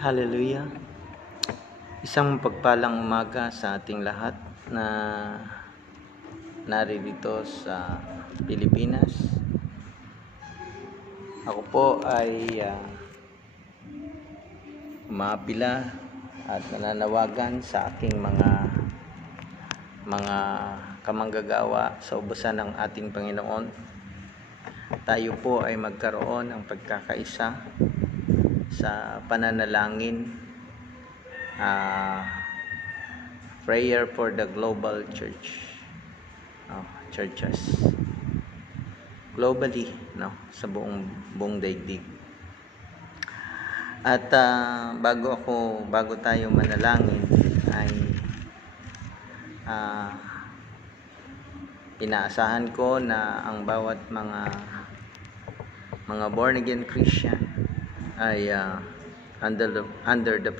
Hallelujah. Isang pagpalang umaga sa ating lahat na naririto sa Pilipinas. Ako po ay umaapila at nananawagan sa aking mga kamanggagawa sa ubusan ng ating Panginoon. Tayo po ay magkaroon ng pagkakaisa sa pananalangin, prayer for the global churches globally, sa buong daigdig. At bago tayo manalangin ay inaasahan ko na ang bawat mga born again Christian ay under the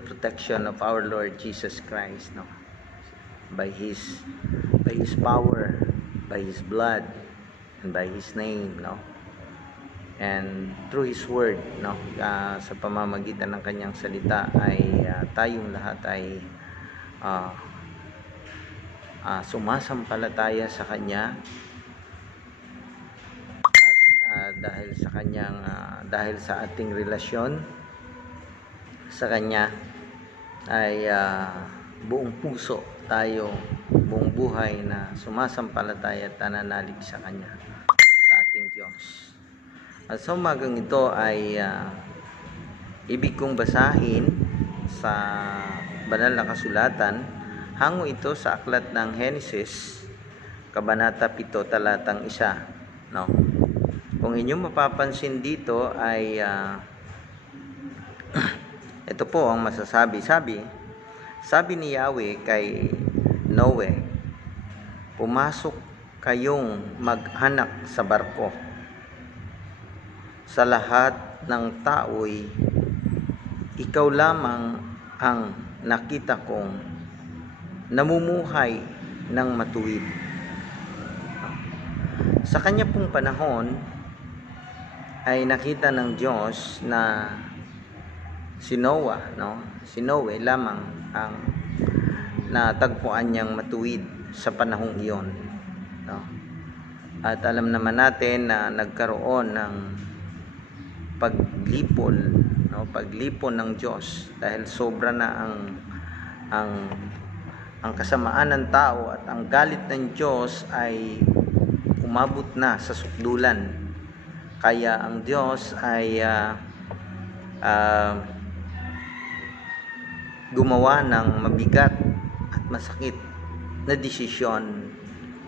protection of our Lord Jesus Christ, by his power, by his blood, and by his name, and through his word, sa pamamagitan ng kanyang salita ay tayong lahat ay sumasampalataya sa kanya. Dahil sa ating relasyon sa kanya ay buong puso tayo, buong buhay na sumasampalataya at nananalig sa kanya, sa ating Diyos. At sa umagang ito ay ibig kong basahin sa banal na kasulatan. Hango ito sa aklat ng Henesis, kabanata 7, talatang 1, Kung inyong mapapansin dito ay ito po ang masasabi. Sabi ni Yahweh kay Noe, pumasok kayong maghanak sa barko. Sa lahat ng tao'y ikaw lamang ang nakita kong namumuhay ng matuwid. Sa kanya pong panahon ay nakita ng Diyos na si Noe lamang ang natagpuan niyang matuwid sa panahong iyon. At alam naman natin na nagkaroon ng paglipon ng Diyos dahil sobra na ang kasamaan ng tao, at ang galit ng Diyos ay umabot na sa sukdulan. Kaya ang Diyos ay gumawa ng mabigat at masakit na desisyon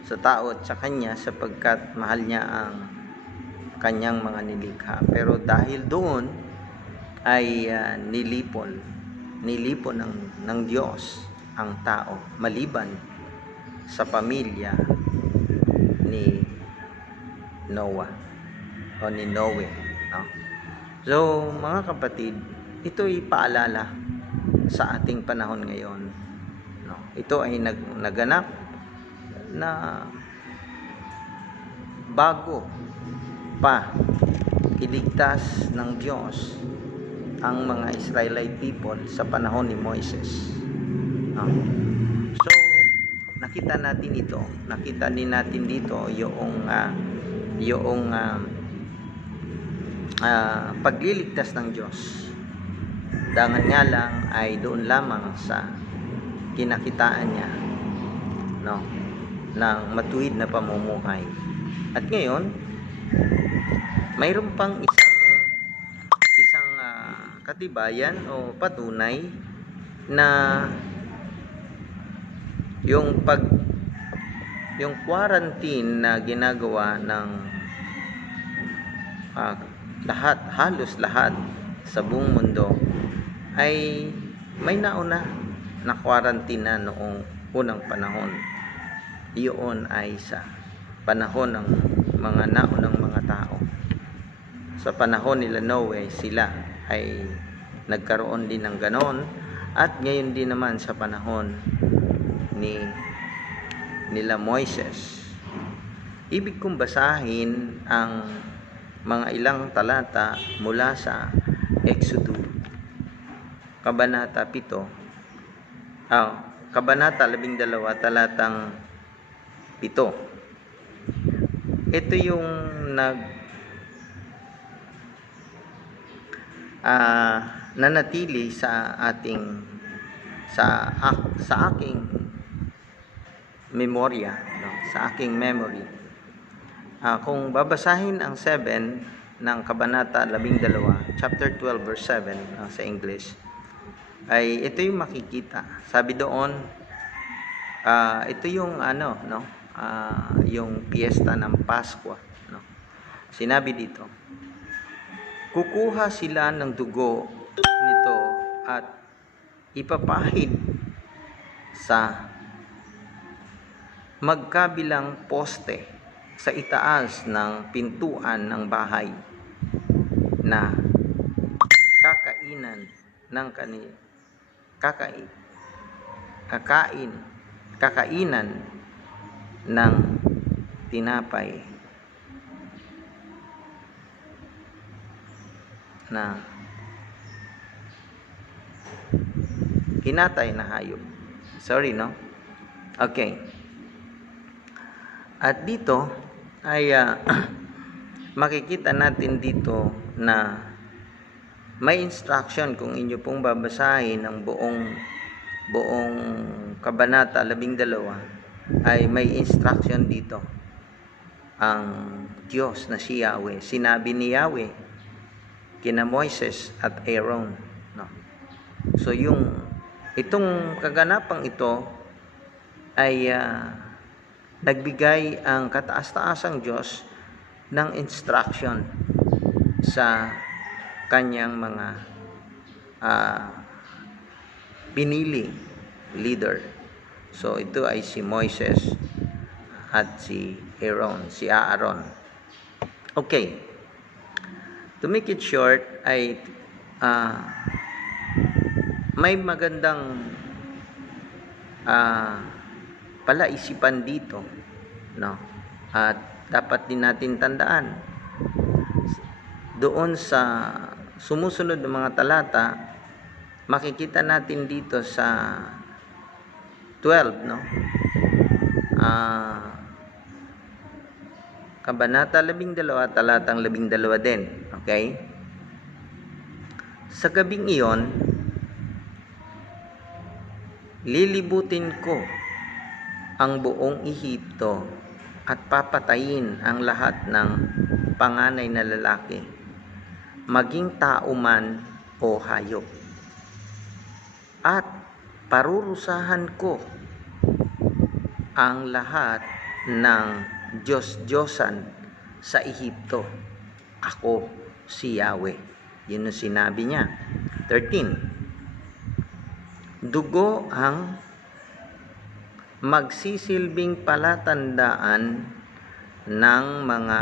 sa tao at sa kanya, sapagkat mahal niya ang kanyang mga nilikha. Pero dahil doon ay nilipon ng Diyos ang tao, maliban sa pamilya ni Noah o ni Noe. So mga kapatid, ito'y paalala sa ating panahon ngayon. Ito ay naganap na bago pa iligtas ng Diyos ang mga Israelite people sa panahon ni Moises. So nakita din natin dito yung pagliligtas ng Diyos. Dangan nga lang ay doon lamang sa kinakitaan niya ng matuwid na pamumuhay. At ngayon, mayroon pang isang katibayan o patunay na yung quarantine na ginagawa ng halos lahat sa buong mundo ay may nauna na quarantine na noong unang panahon. Iyon ay sa panahon ng mga naunang mga tao. Sa panahon nila Noe, sila ay nagkaroon din ng ganon, at ngayon din naman sa panahon nila Moises. Ibig kong basahin ang mga ilang talata mula sa Exodus Kabanata 7, Kabanata 12, talatang 7. Ito yung nanatili sa aking memorya, no? Sa aking memory. Kung babasahin ang 7 ng Kabanata 12, chapter 12 verse 7 sa English, ay ito yung makikita. Sabi doon, ito yung yung piyesta ng Pasko, no? Sinabi dito, kukuha sila ng dugo nito at ipapahid sa magkabilang poste sa itaas ng pintuan ng bahay na kakainan ng kakainan ng tinapay na hinatay na hayop. Sorry, no? Okay. At dito ay makikita natin dito na may instruction. Kung inyo pong babasahin ang buong Kabanata 12, ay may instruction dito. Ang Diyos na si Yahweh, sinabi ni Yahweh kina Moises at Aaron, no? So itong kaganapang ito ay nagbigay ang kataas-taasang Diyos ng instruction sa kanyang mga pinili leader. So ito ay si Moises at si Aaron. Okay. To make it short, ay may magandang palaisipan dito, no? At dapat din natin tandaan doon sa sumusunod na mga talata, makikita natin dito sa 12, no? Kabanata 12, talatang 12 din. Okay? Sa gabing iyon, lilibutin ko ang buong Ehipto at papatayin ang lahat ng panganay na lalaki, maging tao man o hayop. At parurusahan ko ang lahat ng Diyos-Diyosan sa Ehipto. Ako si Yahweh. Yun ang sinabi niya. 13. Dugo ang magsisilbing palatandaan ng mga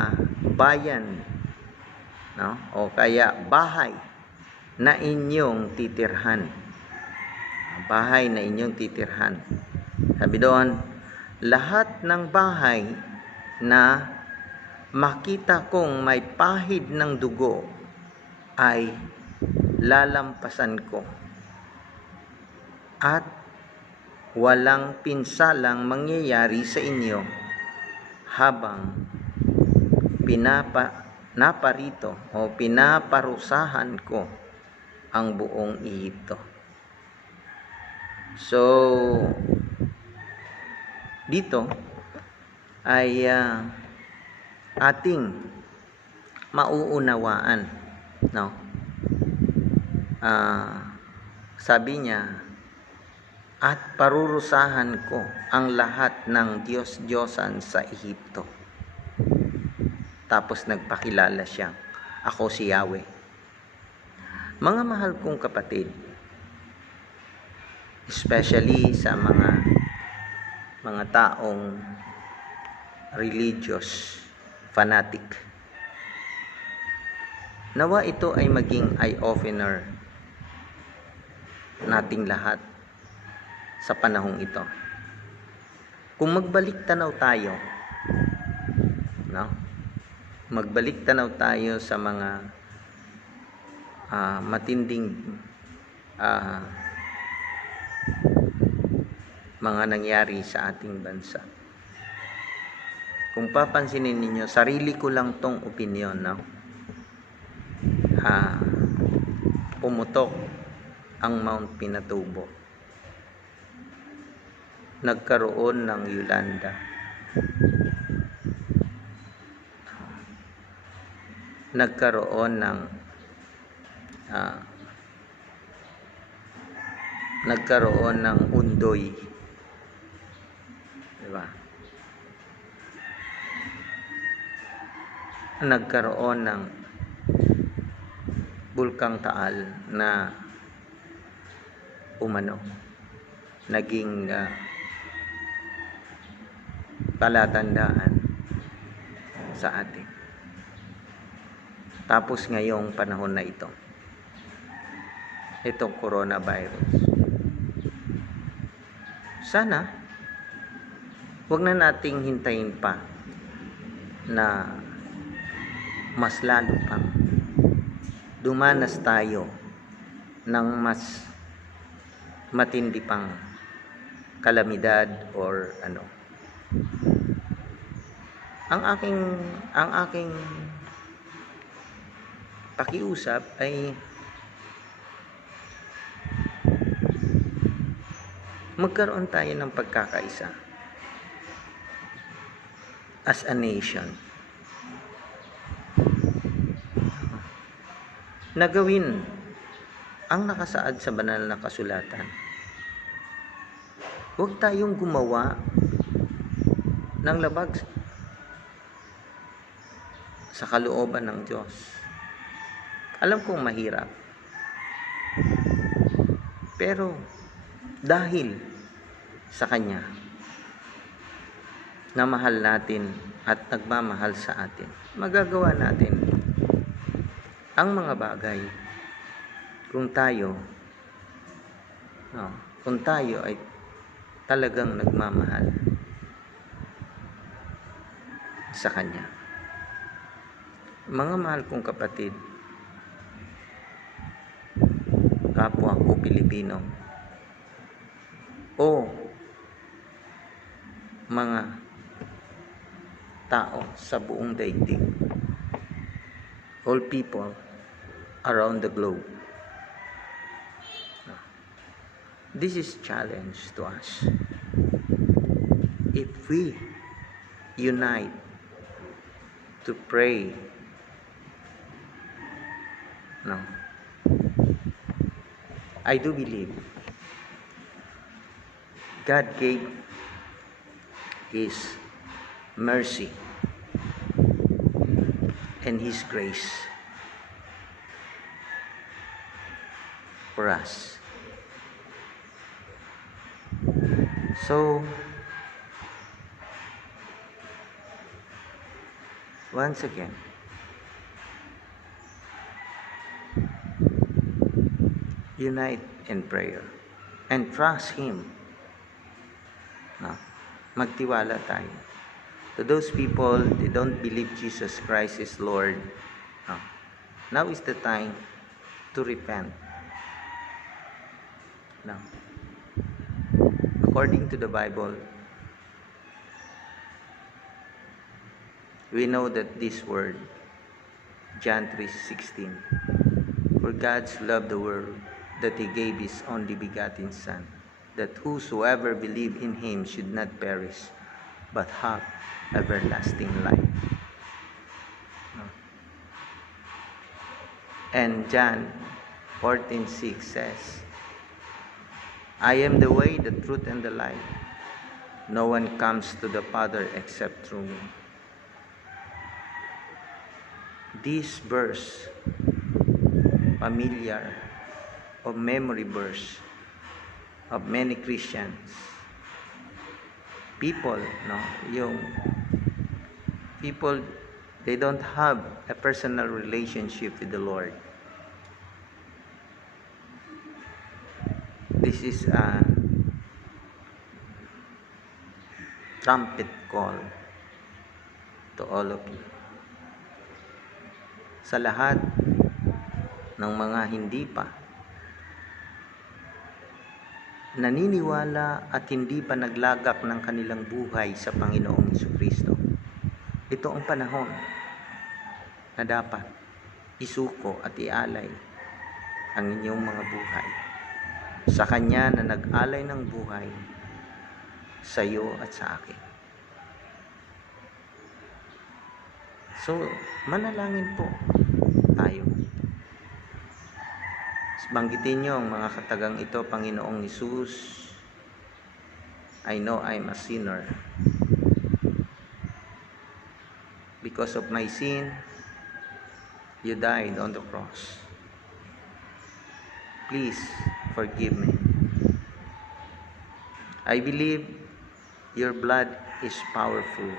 bayan, no? O kaya bahay na inyong titirhan. Bahay na inyong titirhan. Sabi doon, lahat ng bahay na makita kong may pahid ng dugo ay lalampasan ko. At walang pinsalang mangyayari sa inyo habang naparito o pinaparusahan ko ang buong Ehipto. So, dito ay ating mauunawaan, no? Sabi niya, at parurusahan ko ang lahat ng Diyos-Diyosan sa Ehipto. Tapos nagpakilala siya, ako si Yahweh. Mga mahal kong kapatid, especially sa mga taong religious fanatic, nawa ito ay maging eye-opener nating lahat sa panahong ito. Kung magbalik tanaw tayo, no? Magbalik tanaw tayo sa mga matinding ah, mga nangyari sa ating bansa. Kung papansinin ninyo, sarili ko lang tong opinion, no? Pumutok ang Mount Pinatubo. Nagkaroon ng Yolanda. Nagkaroon ng Undoy. Diba? Nagkaroon ng Bulkang Taal na naging palatandaan sa atin. Tapos ngayong panahon na itong coronavirus. Sana wag na nating hintayin pa na mas lalo pang dumanas tayo ng mas matindi pang kalamidad or ano. Ang aking pakiusap ay magkaroon tayo ng pagkakaisa as a nation. Nagawin ang nakasaad sa banal na kasulatan. Huwag tayong gumawa ng labag sa kalooban ng Diyos. Alam kong mahirap. Pero dahil sa Kanya na mahal natin at nagmamahal sa atin, magagawa natin ang mga bagay kung tayo ay talagang nagmamahal sa Kanya. Mga mahal kong kapatid, kapwa ko Pilipino, o mga tao sa buong daigdig, all people around the globe, this is challenge to us. If we unite to pray, I do believe God gave His mercy and His grace for us. So, once again, unite in prayer and trust Him. Magtiwala tayo. To those people, they don't believe Jesus Christ is Lord. Now is the time to repent. Now, according to the Bible, we know that this word, John 3:16, for God loved the world that He gave His only begotten Son, that whosoever believe in Him should not perish, but have everlasting life. And John 14:6 says, I am the way, the truth, and the life. No one comes to the Father except through me. This verse, familiar or memory verse of many Christians, people, they don't have a personal relationship with the Lord. This is a trumpet call to all of you. Sa lahat ng mga hindi pa naniniwala at hindi pa naglagak ng kanilang buhay sa Panginoong Jesucristo. Ito ang panahon na dapat isuko at ialay ang inyong mga buhay sa Kanya na nag-alay ng buhay sa iyo at sa akin. So, manalangin po tayo. Banggitin niyo ang mga katagang ito, Panginoong Hesus, I know I'm a sinner. Because of my sin, you died on the cross. Please forgive me. I believe your blood is powerful.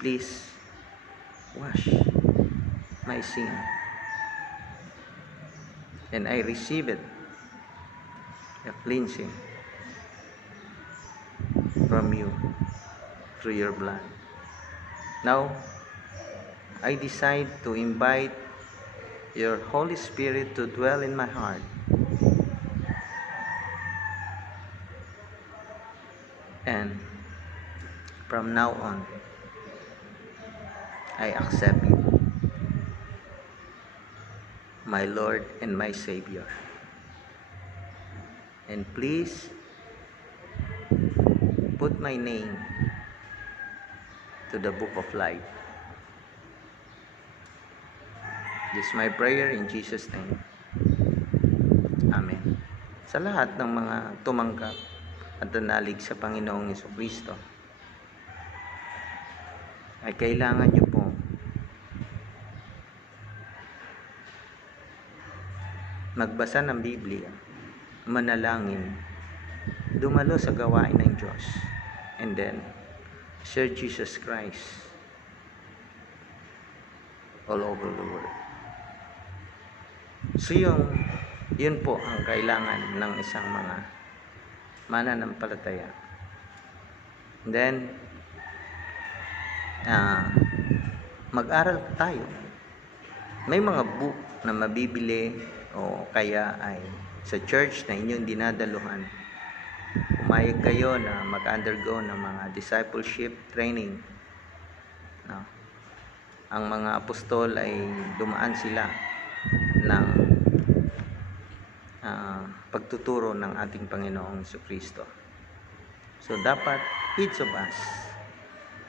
Please wash my sin. And I receive it, a cleansing from you through your blood. Now, I decide to invite your Holy Spirit to dwell in my heart. And from now on, I accept you, my Lord and my Savior. And please put my name to the book of life. This is my prayer in Jesus' name. Amen. Sa lahat ng mga tumanggap at nanalig sa Panginoong Jesucristo, ay kailangan nyo po magbasa ng Biblia, manalangin, dumalo sa gawain ng Diyos, and then share Jesus Christ all over the world. So yun po ang kailangan ng isang mga mananampalataya. And then mag-aral tayo. May mga book na mabibili o kaya ay sa church na inyong dinadaluhan. Pumayag kayo na mag-undergo ng mga discipleship training. No? Ang mga apostol ay dumaan sila ng pagtuturo ng ating Panginoong Jesucristo. So dapat each of us,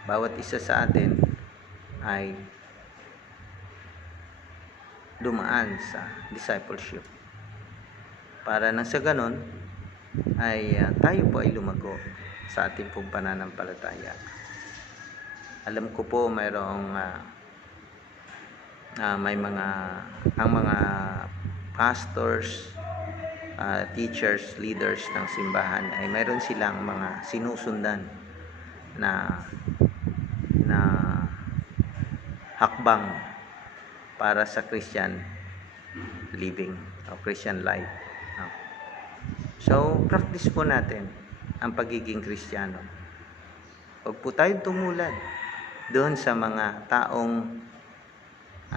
bawat isa sa atin ay dumaan sa discipleship para nang sa ganon ay tayo po ay lumago sa ating pong pananampalataya. Alam ko po mayroong may ang mga pastors, teachers, leaders ng simbahan ay mayroon silang mga sinusundan na hakbang para sa Christian living o Christian life. So, practice po natin ang pagiging Kristiyano. Huwag po tayong tumulad doon sa mga taong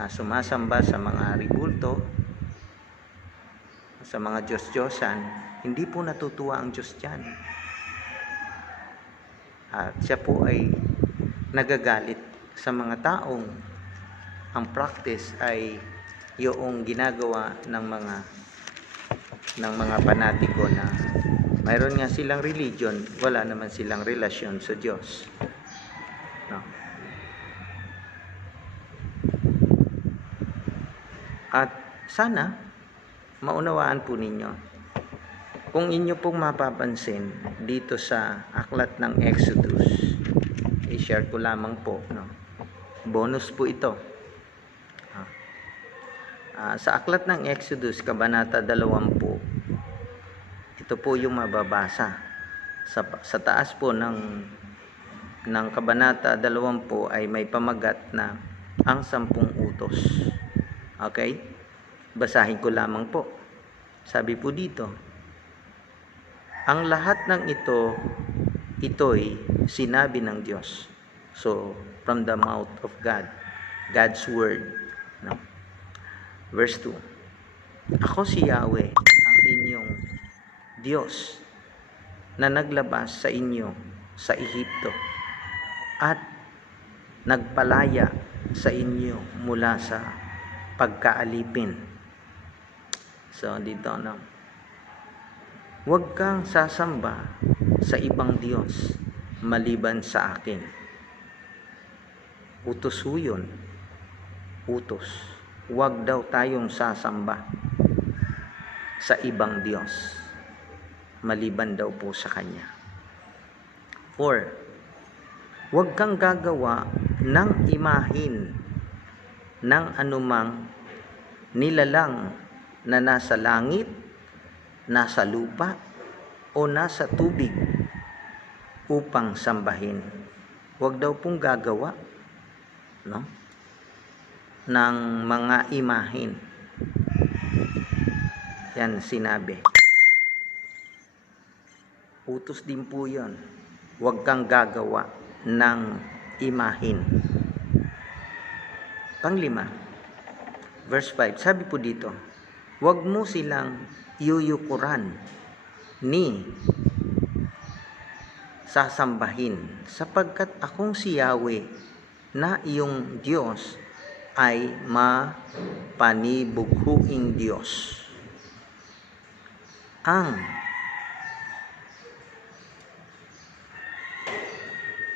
sumasamba sa mga ribulto, sa mga Diyos-Diyosan. Hindi po natutuwa ang Diyos dyan. At siya po ay nagagalit sa mga taong ang practice ay yung ginagawa ng mga panatiko na mayroon nga silang religion, wala naman silang relasyon sa Diyos. No. At sana maunawaan po ninyo, kung inyo pong mapapansin dito sa aklat ng Exodus, i-share ko lamang po, no? Bonus po ito. Sa aklat ng Exodus, Kabanata 20, ito po yung mababasa. Sa taas po ng Kabanata 20 ay may pamagat na ang 10 utos. Okay? Basahin ko lamang po. Sabi po dito, ang lahat ng ito'y sinabi ng Diyos. So, from the mouth of God, God's word. No? Verse 2, ako si Yahweh, ang inyong Diyos na naglabas sa inyo sa Ehipto at nagpalaya sa inyo mula sa pagkaalipin. So dito huwag kang sasamba sa ibang Diyos maliban sa akin. Utos yun. Utos. Huwag daw tayong sasamba sa ibang Diyos maliban daw po sa Kanya. 4. Huwag kang gagawa ng imahin ng anumang nilalang na nasa langit, nasa lupa, o nasa tubig upang sambahin. Huwag daw pong gagawa ng mga imahin. Yan sinabi. Utos din po yun. Huwag kang gagawa ng imahin. Panglima, verse 5, sabi po dito, huwag mo silang yuyukuran ni sasambahin, sapagkat akong si Yahweh na iyong Diyos ay mapanibughuing Diyos.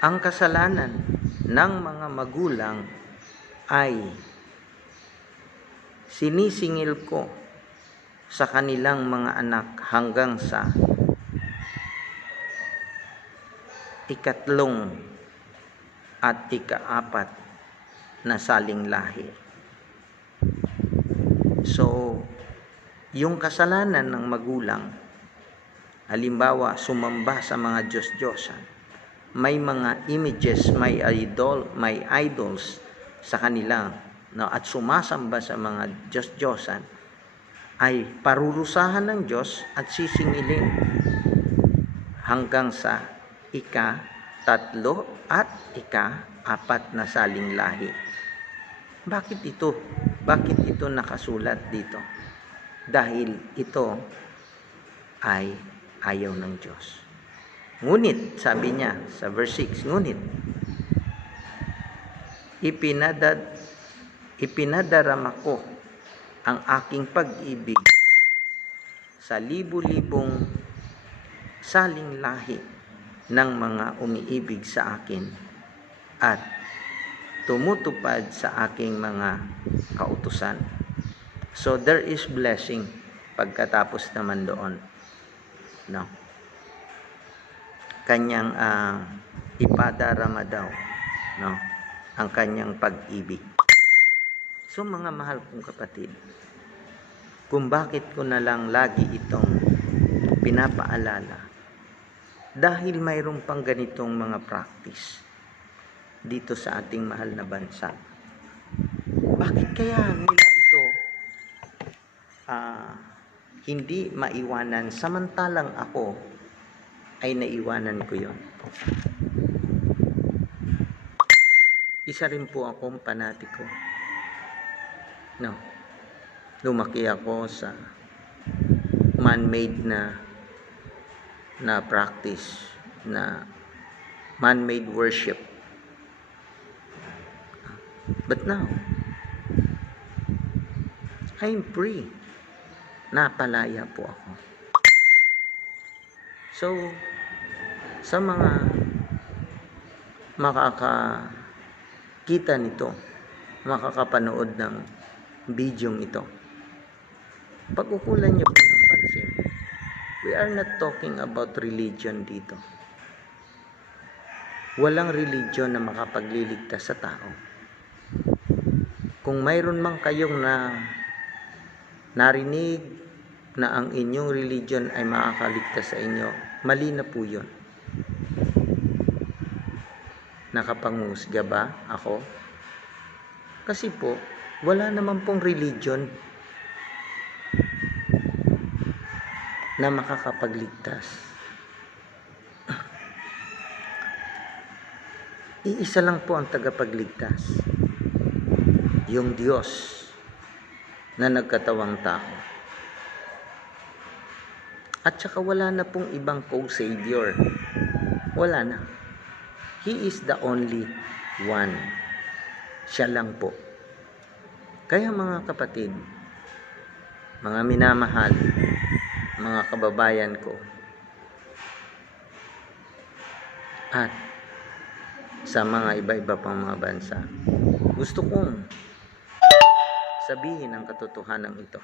Ang kasalanan ng mga magulang ay sinisingil ko sa kanilang mga anak hanggang sa ikatlong at ikaapat na saling lahi. So, yung kasalanan ng magulang, halimbawa sumamba sa mga Diyos-Diyosan, may mga images, may idols sa kanila, at sumasamba sa mga Diyos-Diyosan, ay parurusahan ng Diyos at sisingilin hanggang sa ika-3 at ika-4 na saling lahi. Bakit ito? Bakit ito nakasulat dito? Dahil ito ay ayaw ng Diyos. Ngunit, sabi niya sa verse 6, ngunit, ipinadarama ko ang aking pag-ibig sa libu-libong saling lahi ng mga umiibig sa akin at tumutupad sa aking mga kautusan. So there is blessing pagkatapos naman doon. Kanyang ipadarama daw ang kanyang pag-ibig. So mga mahal kong kapatid, kung bakit ko na lang lagi itong pinapaalala, dahil mayroon pang ganitong mga practice dito sa ating mahal na bansa. Bakit kaya nila ito hindi maiwanan, samantalang ako ay naiwanan ko yon? Isa rin po akong panatiko. Lumaki ako sa man-made na practice, na man-made worship. But now, I'm free. Napalaya po ako. So, sa mga makakakita nito, makakapanood ng bidyong ito, pag-ukulan niyo po ng pansin. We are not talking about religion dito. Walang religion na makapagliligtas sa tao. Kung mayroon man kayong narinig na ang inyong religion ay makakaligtas sa inyo, mali na po yun. Nakapangusga ba ako? Kasi po, wala naman pong religion na makakapagligtas. Iisa lang po ang tagapagligtas. Yung Diyos na nagkatawang tao. At saka wala na pong ibang co-savior. Wala na. He is the only one. Siya lang po. Kaya mga kapatid, mga minamahal, mga kababayan ko, at sa mga iba-iba pang mga bansa, gusto kong sabihin ang katotohanan ito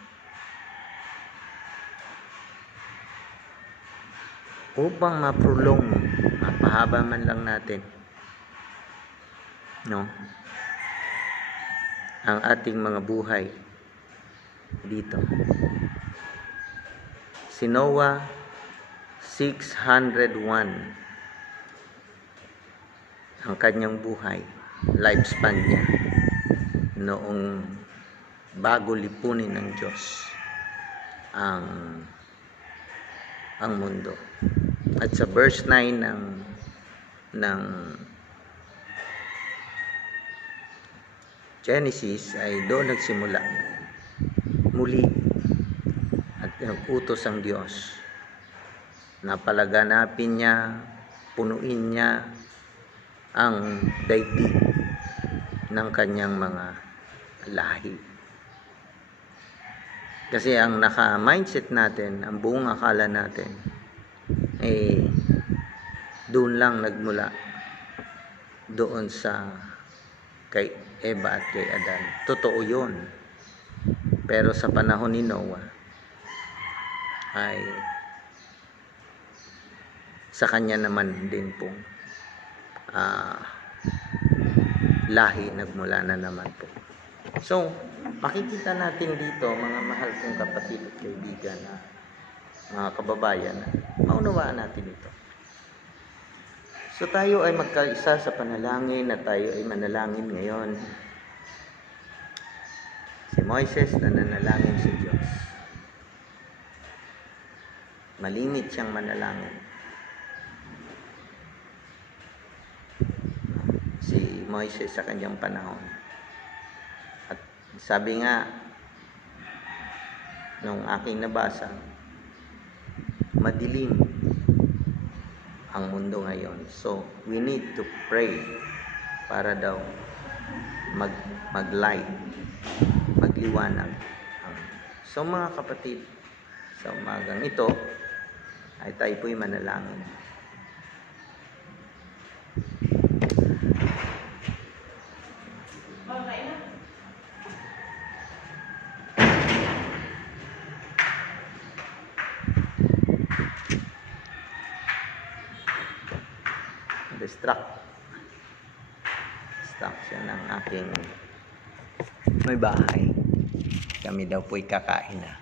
upang maprolong, mapahaba man lang natin, no, ang ating mga buhay dito. Si Noah, 601 ang kanyang buhay, lifespan niya noong bago lipunin ng Diyos ang mundo. At sa verse 9 ng Genesis ay doon nagsimula muli at nag-utos ang Diyos na palaganapin niya, punuin niya ang daigdig ng kanyang mga lahi. Kasi ang naka-mindset natin, ang buong akala natin, doon lang nagmula, doon sa kay Eva at kay Adan. Totoo yun. Pero sa panahon ni Noah, ay sa kanya naman din pong lahi nagmula na naman po. So, makikita natin dito, mga mahal kong kapatid at kaibigan, mga kababayan, maunawaan natin ito. So, tayo ay magkaisa sa panalangin at tayo ay manalangin ngayon. Si Moises nananalangin sa Diyos. Malimit siyang manalangin. Si Moises sa kanyang panahon. At sabi nga, nung aking nabasa, madilim ang mundo ngayon. So, we need to pray para daw mag-light, magliwanag. So, mga kapatid, sa umagang ito, ay tayo po'y manalangin. Distraction ng aking may bahay. Kami daw po'y kakain na.